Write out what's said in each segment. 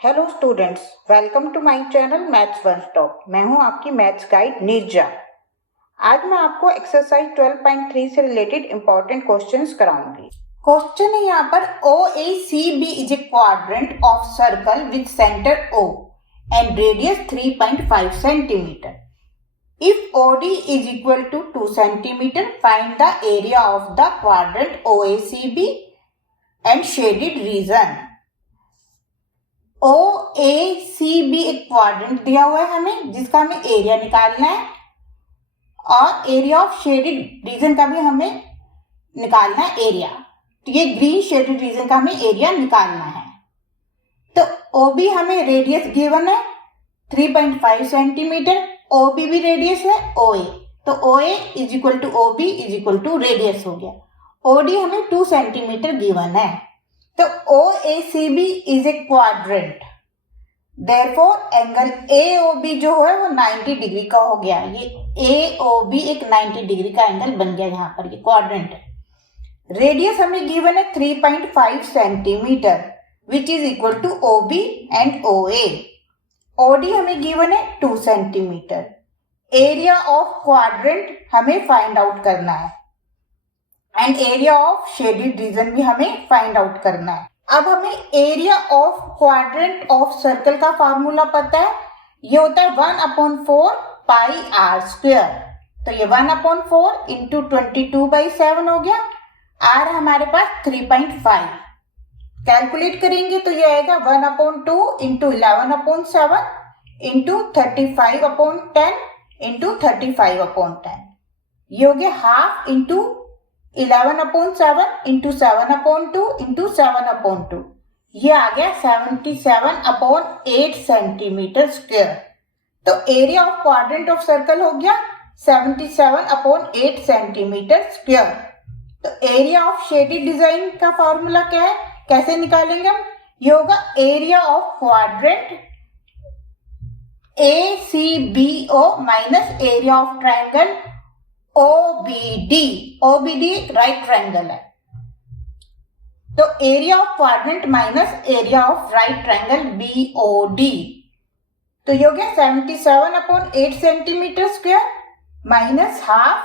Hello students, welcome to my channel maths one stop. मैं हूं आपकी मैथ्स गाइड नीरजा। आज मैं आपको एक्सरसाइज 12.3 से रिलेटेड इंपॉर्टेंट क्वेश्चंस कराऊंगी। क्वेश्चन है यहाँ पर OACB is a quadrant of circle with centre O and radius 3.5 centimetre. If OD is equal to 2 centimeter, find the area of the quadrant OACB and shaded region. OACB एक quadrant दिया हुआ है हमें, जिसका हमें एरिया निकालना है और एरिया ऑफ शेडेड रीजन का भी हमें निकालना है एरिया। तो ये ग्रीन शेडेड रीजन का हमें एरिया निकालना है। तो OB हमें रेडियस गिवन है 3.5 सेंटीमीटर, OB भी रेडियस है OA, तो OA is equal to OB is equal to radius हो गया। OD हमें 2 सेंटीमीटर गिवन है। तो OACB is a quadrant, therefore angle AOB जो है वो 90 डिग्री का हो गया। ये AOB एक 90 डिग्री का एंगल बन गया यहाँ पर, ये क्वाड्रेंट है। रेडियस हमें गिवन है 3.5 centimetre which is equal to OB and OA। OD हमें गिवन है 2 सेंटीमीटर। एरिया ऑफ क्वाड्रेंट हमें फाइंड आउट करना है and area of shaded region भी हमें फाइंड आउट करना है। अब हमें area of quadrant of circle का फार्मूला पता है, ये होता है 1/4 पाई आर स्क्वायर। तो ये 1/4 इंटू 22/7 हो गया। आर हमारे पास 3.5, कैलकुलेट करेंगे तो ये आएगा 1/2 इंटू 11/7 इंटू 35/10 इंटू 35/10। ये हो गया हाफ इंटू 11/7 इंटू 7/2 इंटू 7/2। ये आ गया 77/8 सेंटीमीटर स्क्वायर। तो area of quadrant of circle हो गया 77/8 सेंटीमीटर स्क्वायर। तो एरिया ऑफ शेडेड डिजाइन का फॉर्मूला क्या है, कैसे निकालेंगे हम? ये होगा area of quadrant ACBO minus area of triangle OBD। OBD एक राइट ट्रायंगल है, तो area of quadrant minus area of right triangle BOD। तो ये हो गया 77/8 centimetre square minus half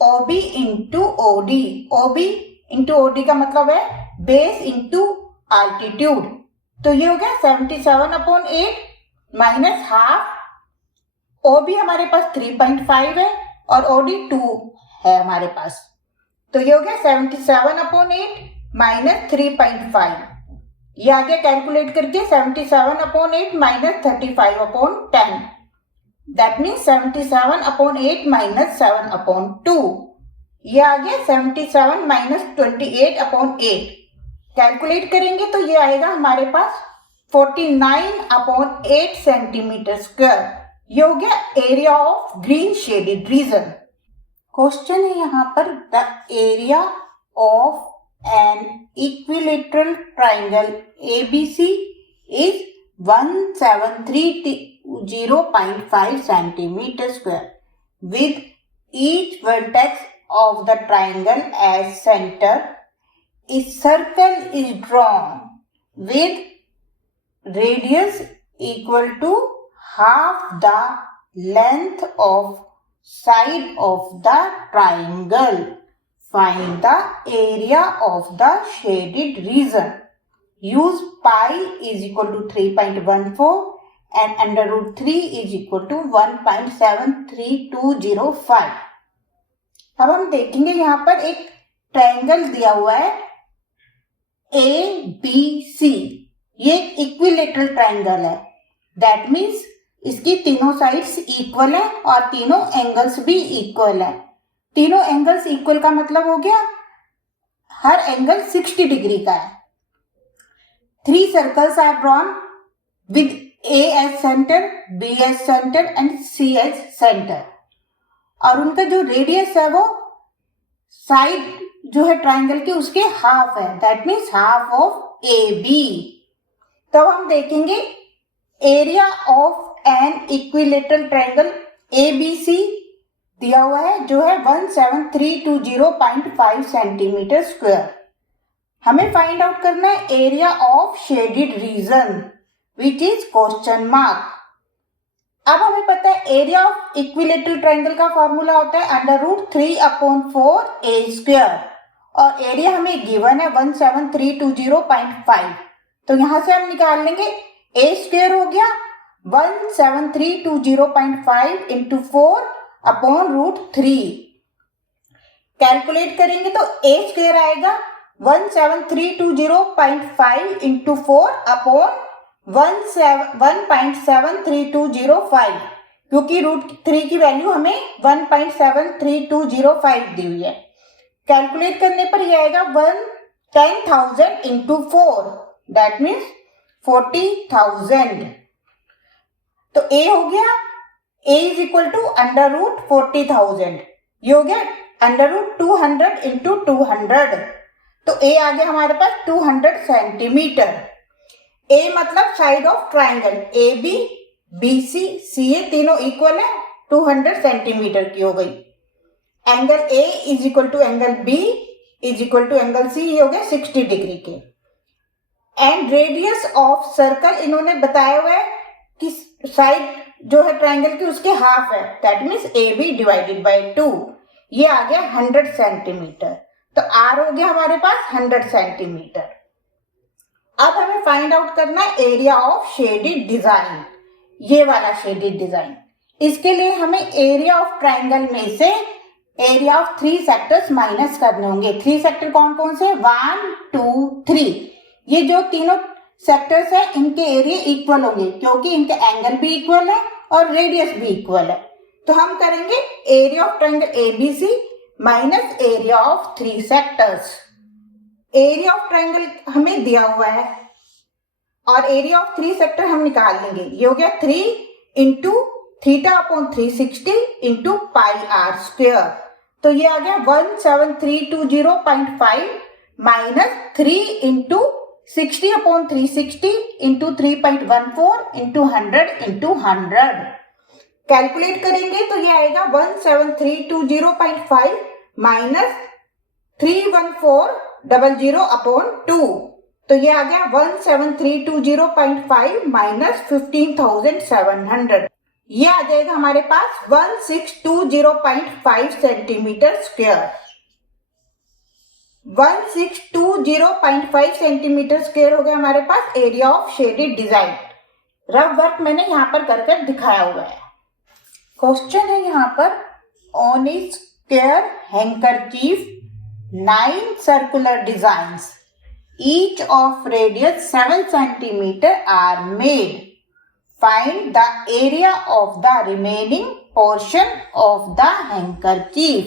OB into OD। OB into OD का मतलब है बेस इंटू आल्टीट्यूड। तो ये हो गया 77/8 माइनस हाफ। OB हमारे पास 3.5 है और OD 2 है हमारे पास, तो ये हो गया 77/8 माइनस 3.5। ये आ गया कैलकुलेट करके 77/8 माइनस 35/10, दैट मीन्स 77/8 माइनस 7/2। ये आ गया 77 माइनस 28/8। कैलकुलेट करेंगे तो ये आएगा हमारे पास 49/8 सेंटीमीटर स्क्वायर। ये हो गया area of green shaded region. Question है यहाँ पर the area of an equilateral triangle ABC is 1730.5 centimetre square with each vertex of the triangle as centre. A circle is drawn with radius equal to half the length of side of the triangle. Find the area of the shaded region. Use pi is equal to 3.14 and under root 3 is equal to 1.73205. अब हम देखेंगे यहाँ पर एक triangle दिया हुआ है ABC। ये एक इक्विलेटरल ट्रायंगल है, दैट मीन्स इसकी तीनों साइड्स इक्वल है और तीनों एंगल्स भी इक्वल है। तीनों एंगल्स इक्वल का मतलब हो गया हर एंगल 60 डिग्री का है। 3 circles are drawn with A as centre, B as centre and C as centre, और उनका जो रेडियस है वो साइड जो है ट्राइंगल के उसके हाफ है, that means half of AB। तो हम देखेंगे area of an equilateral triangle ABC दिया हुआ है जो है 17320.5 सेंटीमीटर स्क्वायर। हमें फाइंड आउट करना है area of shaded reason. Which is question mark. अब हमें पता है एरिया ऑफ इक्विलेटरल ट्रायंगल का फॉर्मूला होता है √3/4 और एरिया हमें गिवन है 17320.5। तो यहां से हम निकाल लेंगे a² हो गया 17320.5 × 4/√3। कैलकुलेट करेंगे तो a² आएगा 17320.5 × 4/1.73205 क्योंकि √3 की वैल्यू हमें 1.73205 दी हुई है। कैलकुलेट करने पर ये आएगा 10,000 × 4 दैट मीन्स 40,000। तो a हो गया a इज इक्वल टू √40,000, ये हो गया √200 × 200। तो a आ गया हमारे पास 200 सेंटीमीटर। a मतलब side of triangle AB, BC, CA तीनों इक्वल है 200 सेंटीमीटर की हो गई। Angle A is equal to angle B is equal to angle C, ये हो गया 60 डिग्री के। एंड रेडियस ऑफ सर्कल इन्होंने बताया हुआ है कि साइड जो है ट्राइंगल की उसके हाफ है, that means AB divided by 2, ये आ गया 100 सेंटीमीटर। तो R हो गया हमारे पास 100 सेंटीमीटर। अब हमें फाइंड आउट करना है एरिया ऑफ शेडेड डिजाइन, ये वाला शेडेड डिजाइन। इसके लिए हमें एरिया ऑफ ट्राइंगल में से एरिया ऑफ 3 सेक्टर्स माइनस करने होंगे। 3 सेक्टर कौन कौन से? 1, 2, 3। ये जो तीनों सेक्टर्स है इनके एरिया इक्वल होंगे क्योंकि इनके एंगल भी इक्वल है और रेडियस भी इक्वल है। तो हम करेंगे area of triangle ABC minus area of 3 sectors. Area of triangle हमें दिया हुआ है और एरिया ऑफ 3 सेक्टर हम निकाल लेंगे। ये हो गया 3 × θ/360 × πr²। तो ये आ गया 17320.5 माइनस 3 × 60/360 × 3.14 × 100 × 100। कैलकुलेट करेंगे तो ये आएगा 17320.5 माइनस 31400/2। तो ये आ गया 17320.5 माइनस 15,700, ये आ जाएगा हमारे पास 1620.5 सेंटीमीटर स्क्वायर। 1620.5 सेंटीमीटर स्क्वायर हो गया हमारे पास area of shaded design. Rough work मैंने यहाँ पर कर दिखाया हुआ है। क्वेश्चन है यहाँ पर on A square handkerchief 9 circular designs, each of radius 7 centimeter are made. Find the area of the remaining portion of the handkerchief.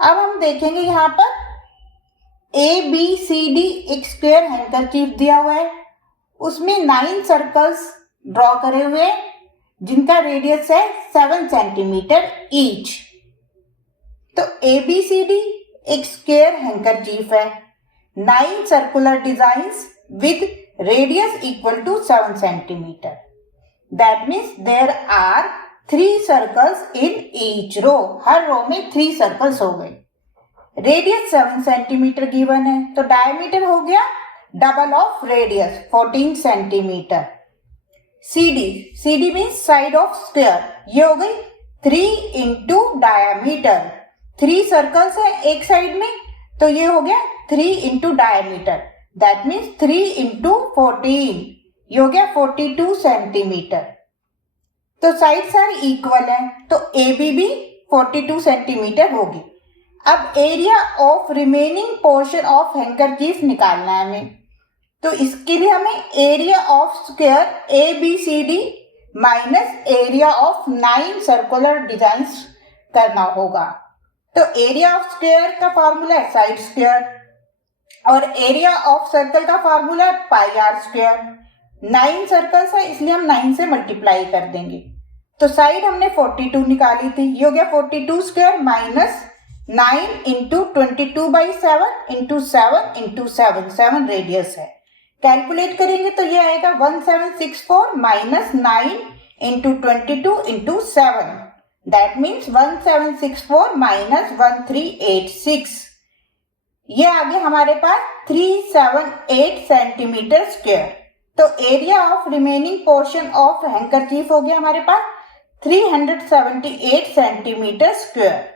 अब हम देखेंगे यहाँ पर ABCD एक स्क्वायर हैंकरचीफ दिया हुआ है, उसमें 9 सर्कल्स ड्रॉ करे हुए जिनका रेडियस है 7 सेंटीमीटर ईच। तो ABCD एक स्क्वायर हैंकरचीफ है, 9 circular designs with radius equal to 7 centimeter. That means there are 3 circles in each row, हर रो में 3 सर्कल्स हो गए। रेडियस 7 सेंटीमीटर गिवन है, तो डायमीटर हो गया double of radius 14 centimetre. CD means side of square, ये हो गई 3 × डायमीटर। 3 सर्कल्स है एक साइड में, तो ये हो गया 3 × डायमीटर, दैट मीन्स 3 × 14, ये हो गया 42 सेंटीमीटर। तो साइड सारी इक्वल है, तो AB भी 42 सेंटीमीटर होगी। अब area of remaining portion of handkerchief निकालना है हमें, तो इसके लिए हमें area of square ABCD minus area of 9 circular designs करना होगा। तो एरिया ऑफ स्क्वायर का फॉर्मूला है साइड स्क्वायर और एरिया ऑफ सर्कल का फॉर्मूला है πr²। 9 सर्कल्स है इसलिए हम 9 से मल्टीप्लाई कर देंगे। तो साइड हमने 42 निकाली थी, ये हो गया 42² माइनस 9 × 22/7 × 7 × 7, 7 रेडियस है। कैलकुलेट करेंगे तो ये आएगा 1764 माइनस 9 × 22 × 7, दैट मीन्स 1764 माइनस 1386, ये आ गया हमारे पास 378 सेंटीमीटर स्क्वायर। तो area of remaining portion of handkerchief हो गया हमारे पास 378 सेंटीमीटर स्क्वायर।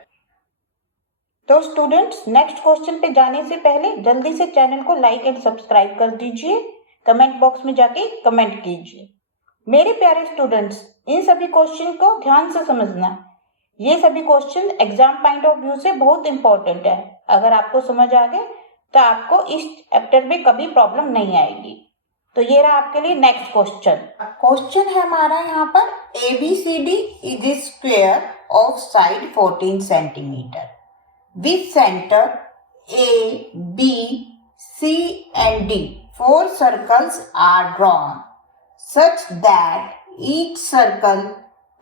तो स्टूडेंट्स, नेक्स्ट क्वेश्चन पे जाने से पहले जल्दी से चैनल को लाइक एंड सब्सक्राइब कर दीजिए, कमेंट बॉक्स में जाके कमेंट कीजिए। मेरे प्यारे स्टूडेंट्स, इन सभी क्वेश्चन को ध्यान से समझना। ये सभी question exam point of view से बहुत इंपॉर्टेंट है। अगर आपको समझ आ गए तो आपको इस चैप्टर में कभी प्रॉब्लम नहीं आएगी। तो ये रहा आपके लिए नेक्स्ट क्वेश्चन। क्वेश्चन है हमारा यहाँ पर ABCD is a square of side 14 centimetre with center A, B, C and D. 4 circles are drawn such that each circle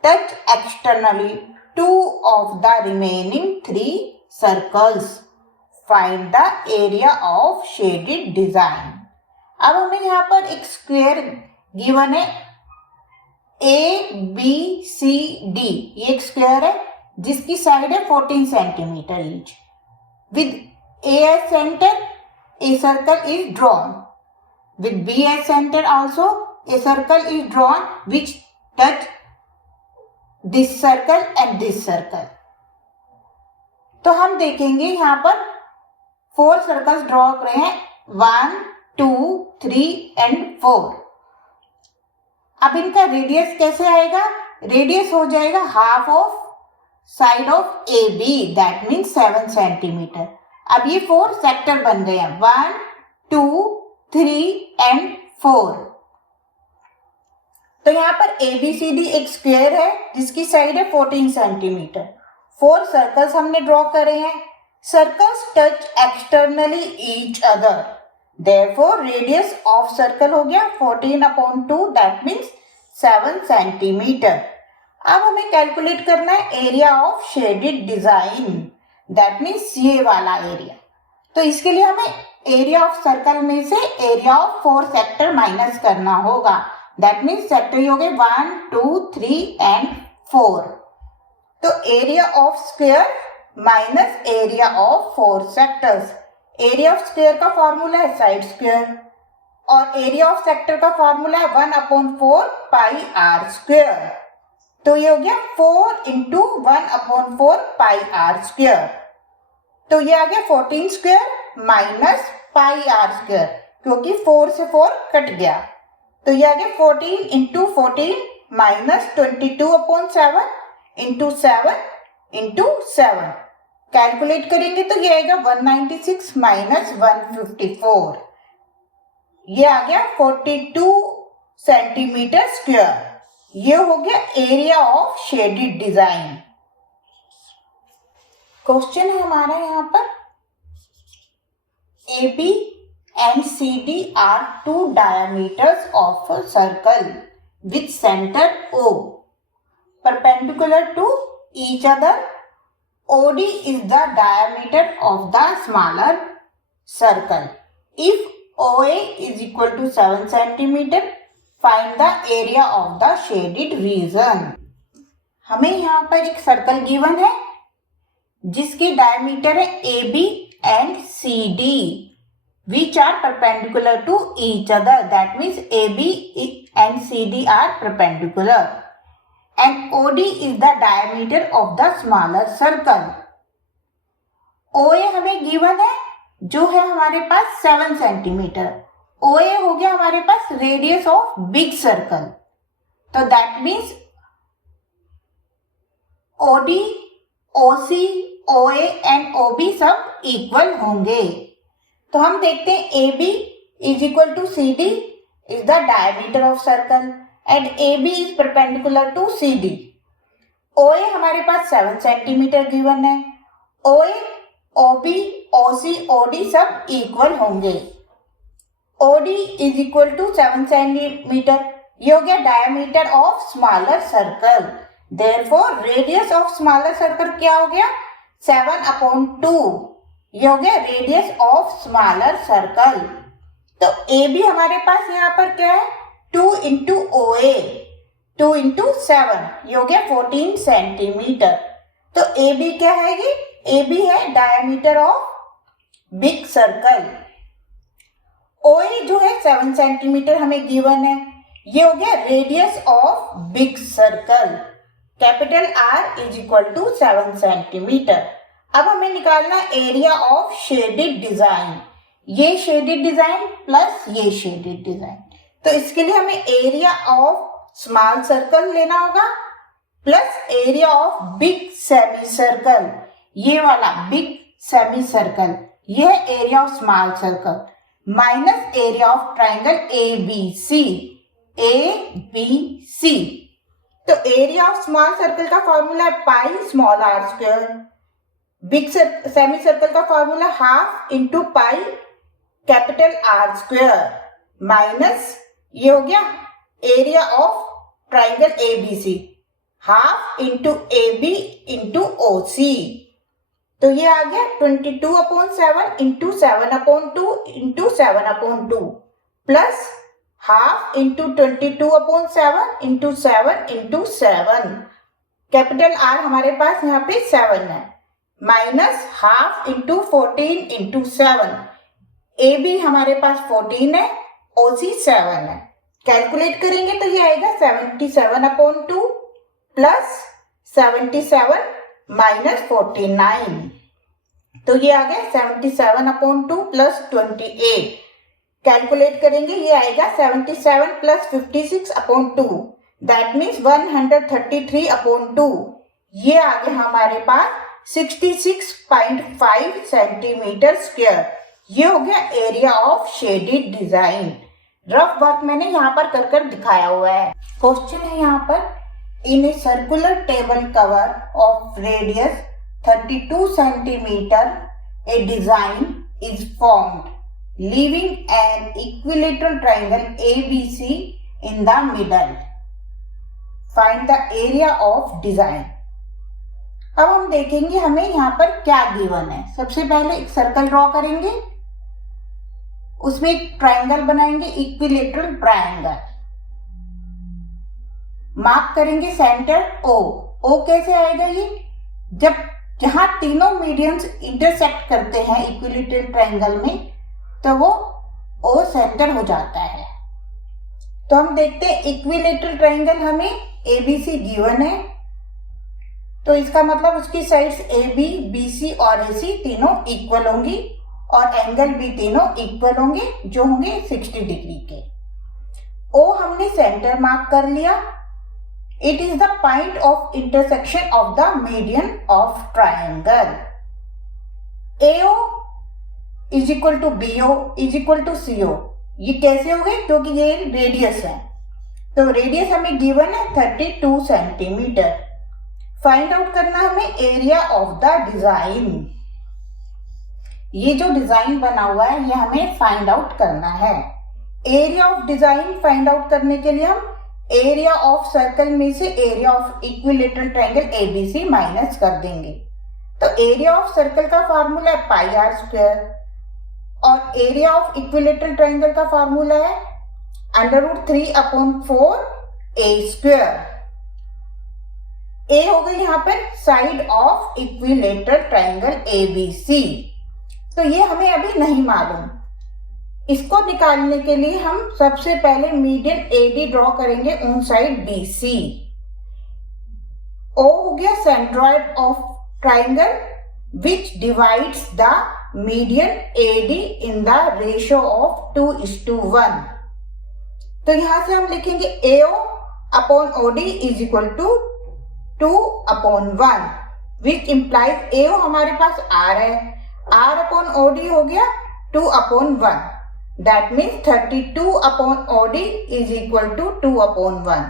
touch externally 2 of the remaining 3 circles. Find the area of shaded design. अब हमें यहाँ पर एक square given है ABCD। ये एक square है जिसकी साइड है 14 centimetre each. With A as center, a circle is drawn. With B as center also, a circle is drawn which touch this circle and this circle. तो हम देखेंगे यहाँ पर 4 सर्कल्स ड्रॉ कर रहे हैं, 1, 2, 3 and 4। अब इनका रेडियस कैसे आएगा? रेडियस हो जाएगा half of side of AB, that means 7 centimetre. अब ये 4 सेक्टर बन गए हैं, 1, 2, 3 and 4। तो यहाँ पर ABCD एक स्क्वायर है जिसकी साइड है 14 सेंटीमीटर। 4 सर्कल्स हमने ड्रॉ करे हैं। Circles touch externally each other, therefore radius of circle हो गया 14/2, दैट मीन्स 7 सेंटीमीटर। अब हमें कैलकुलेट करना है area of shaded design, that means ये वाला एरिया। तो इसके लिए हमें एरिया ऑफ सर्कल में से एरिया ऑफ 4 सेक्टर माइनस करना होगा, दैट मीन्स सेक्टर ही हो गए 1, 2, 3 and 4। तो area of square minus area of 4 sectors. Area of square का फॉर्मूला है साइड स्क्वायर और एरिया ऑफ सेक्टर का फॉर्मूला है 1/4 पाई r स्क्वायर। तो ये हो गया 4 × 1/4 पाई r स्क्वायर। तो ये आ गया 14 square minus pi r square, क्योंकि 4 से 4 कट गया। तो ये आ गया 14 × 14 माइनस 22/7 × 7 × 7। कैलकुलेट करेंगे तो ये आएगा 196 माइनस 154। ये आ गया 42 सेंटीमीटर स्क्वायर। ये हो गया area of shaded design. Question है हमारा यहाँ पर AB and CD are 2 diameters of a circle with center O perpendicular to each other. OD is the diameter of the smaller circle. If OA is equal to 7 centimeter, find the area of the shaded region. हमें यहाँ पर एक circle given है जिसकी diameter है AB and CD, which are perpendicular to each other. That means AB and CD are perpendicular. And OD is the diameter of the smaller circle. OA हमें given है जो है हमारे पास 7 सेंटीमीटर। OA हो गया हमारे पास रेडियस ऑफ बिग सर्कल। तो that means OD, OC, OA and OB सब इक्वल होंगे। तो हम देखते हैं AB is equal to CD is the diameter of circle and AB is perpendicular to CD. OA हमारे पास 7 सेंटीमीटर गिवन है। OA, OB, OC, OD सब equal होंगे। OD is equal to 7 centimetre. ये हो गया diameter of smaller circle. Therefore radius of smaller circle क्या हो गया? 7/2। ये हो गया रेडियस ऑफ स्मॉलर सर्कल। तो AB हमारे पास यहाँ पर क्या है? 2 × OA, 2 × 7, ये हो गया 14 सेंटीमीटर। तो AB क्या है? AB है diameter of big circle. OA जो है 7 सेंटीमीटर हमें गिवन है। ये हो गया radius of big circle, capital R is equal to 7 centimetre. अब हमें निकालना एरिया ऑफ शेडेड डिजाइन, ये शेडेड डिजाइन प्लस ये शेडेड डिजाइन। तो इसके लिए हमें एरिया ऑफ स्मॉल सर्कल लेना होगा plus area of big semi circle, ये वाला बिग सेमी सर्कल, ये है area of small circle, minus area of triangle ABC, ABC। तो एरिया ऑफ स्मॉल सर्कल का फॉर्मूला है pi small r square, big semi circle का formula half into pi capital R square, minus ये हो गया area of triangle ABC, half into AB into OC। तो ये आ गया 22/7 into 7/2 into 7/2 plus half into 22/7 into 7 into 7, capital R हमारे पास यहाँ पे 7 है, minus half into 14 into 7, AB हमारे पास 14 है, OC 7 है। कैलकुलेट करेंगे तो ये आएगा 77/2 प्लस 77 माइनस 49, तो ये आ गया 77/2 प्लस 28। कैलकुलेट करेंगे ये आएगा 77 प्लस 56/2, दैट मीन्स 133/2। ये आ गया हमारे पास 66.5 सेंटीमीटर स्क्वायर। ये हो गया area of shaded design. Rough work मैंने यहाँ पर कर दिखाया हुआ है। क्वेश्चन है यहाँ पर, in a circular table cover of radius 32 centimeter, a design is formed, leaving an equilateral triangle ABC in the middle. Find the area of design. अब हम देखेंगे हमें यहाँ पर क्या गिवन है। सबसे पहले एक सर्कल ड्रॉ करेंगे, उसमें एक ट्राइंगल बनाएंगे, इक्विलेटरल ट्राइंगल, मार्क करेंगे सेंटर O। O कैसे आएगा? ये जब जहां तीनों मीडियंस इंटरसेक्ट करते हैं इक्विलेटरल ट्राइंगल में, तो वो O सेंटर हो जाता है। तो हम देखते हैं इक्विलेटरल ट्राइंगल हमें ABC गिवन है, तो इसका मतलब उसकी साइड्स AB, BC और AC तीनों इक्वल होंगी और एंगल भी तीनों इक्वल होंगे, जो होंगे 60 डिग्री के। O हमने सेंटर मार्क कर लिया। It is the point of intersection of the median of triangle. AO is equal to BO is equal to CO। ये कैसे हो गए? क्योंकि ये रेडियस है, तो रेडियस हमें गिवन है 32 सेंटीमीटर। फाइंड आउट करना हमें एरिया ऑफ द डिजाइन। ये जो डिजाइन बना हुआ है ये हमें फाइंड आउट करना है। Area of design find out करने के लिए हम एरिया ऑफ सर्कल में से area of equilateral triangle ABC minus कर देंगे। तो एरिया ऑफ सर्कल का फार्मूला है पाई r स्क्वायर और एरिया ऑफ इक्विलेटरल ट्राइंगल का फार्मूला है √3/4 A स्क्वायर। A हो गई यहाँ पर side of equilateral triangle ABC, तो ये हमें अभी नहीं मालूम। इसको निकालने के लिए हम सबसे पहले मीडियन AD ड्रॉ करेंगे ऑन साइड BC। O हो गया centroid of triangle which divides the median AD in the ratio of 2:1। तो यहां से हम लिखेंगे AO/OD is equal to 2/1, which implies AO हमारे पास R है, R/OD हो गया 2/1, that means 32/OD is equal to 2/1।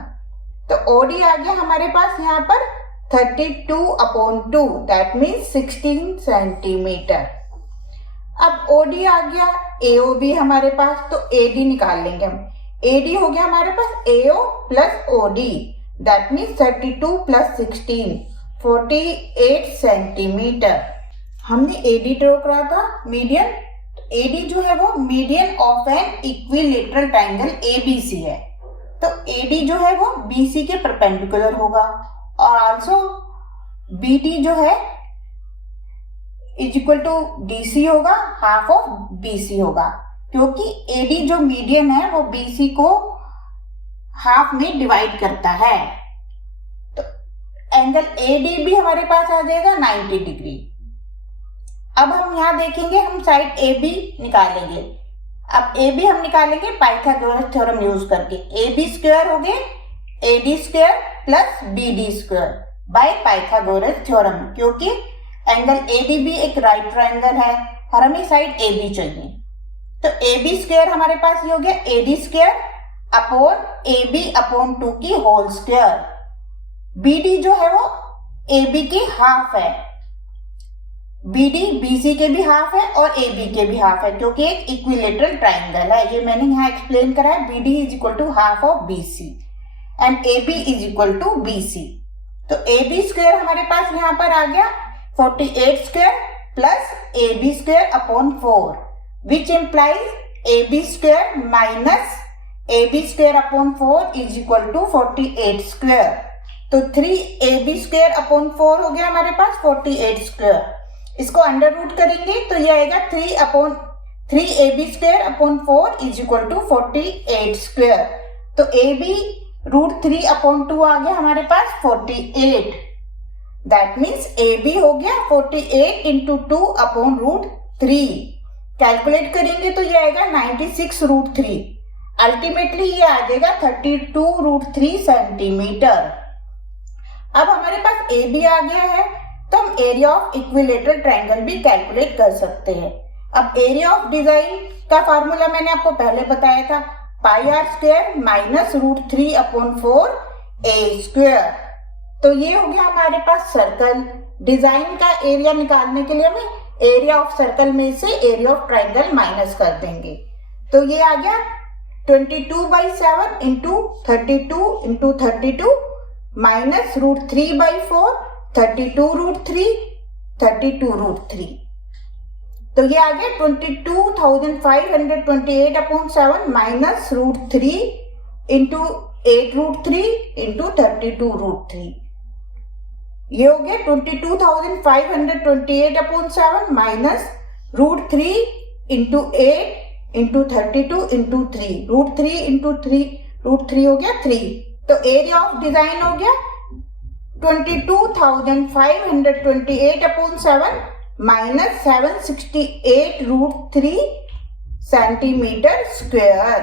तो OD आ गया हमारे पास यहाँ पर 32/2, दैट मीन्स 16 सेंटीमीटर। अब OD आ गया, AO भी हमारे पास, तो AD निकाल लेंगे हम। AD हो गया हमारे पास AO plus OD, that means 32 plus 16 48 centimetre. हमने AD ड्रॉ करा था मीडियन। AD जो है वो median of an equilateral triangle ABC है, तो AD जो है वो BC के परपेंडिकुलर होगा और आल्सो BD जो है इज इक्वल टू DC होगा, हाफ ऑफ BC होगा। क्योंकि AD जो मीडियन है वो BC को हाफ में डिवाइड करता है। तो एंगल AD भी हमारे पास आ जाएगा 90 डिग्री। अब हम यहाँ देखेंगे, हम साइड AB निकालेंगे। अब AB हम निकालेंगे पाइथागोरस थ्योरम यूज करके। AB स्क्वायर हो गए AD square plus BD square by Pythagoras theorem, क्योंकि एंगल AD भी एक राइट ट्रायंगल है और हमें साइड AB चाहिए। तो AB स्क्वायर हमारे पास ये हो गया AD square upon AB upon 2 की होल स्क्वायर। BD जो है वो AB की हाफ है, BD BC के भी हाफ है और AB के भी हाफ है, क्योंकि एक इक्विलेटरल ट्रायंगल है। ये मैंने यहाँ एक्सप्लेन करा है। BD is equal to half of BC and AB is equal to BC। तो AB स्क्वायर हमारे पास यहाँ पर आ गया 48 square plus AB square upon 4, which implies AB square minus AB square upon 4 is equal to 48 square. तो 3AB square upon 4 हो गया हमारे पास 48 स्क्वायर। इसको अंडर रूट करेंगे तो ये आएगा 3AB square upon 4 is equal to 48 square. तो AB रूट 3 अपॉन 2 आ गया हमारे पास 48। दैट मीन्स AB हो गया 48 इंटू 2 अपॉन रूट 3। कैलकुलेट करेंगे तो ये आएगा 96 रूट 3। अल्टीमेटली ये आ जाएगा 32 रूट 3 सेंटीमीटर। अब हमारे पास AB आ गया है तो हम एरिया ऑफ इक्विलेटरल ट्रायंगल भी कैलकुलेट कर सकते हैं। अब एरिया ऑफ डिजाइन का फॉर्मूला मैंने आपको पहले बताया था, pi r square minus root 3 upon 4 A square. तो ये हो गया हमारे पास सर्कल। डिजाइन का एरिया निकालने के लिए हमें एरिया ऑफ सर्कल में से एरिया ऑफ ट्रायंगल माइनस कर देंगे। तो ये आ गया 22/7 into 32 into 32 minus root 3/4 32 root 3 32 root 3। तो ये आ गया 22,528 upon 7 minus root 3 into 8 root 3 into 32 root 3। ये हो गया 22,528 upon 7 minus root 3 into 8 into 32 into 3। Root 3 into 3 root 3 हो गया 3। तो एरिया ऑफ डिजाइन हो गया 22,528 upon 7 minus 768 root 3 centimetre square.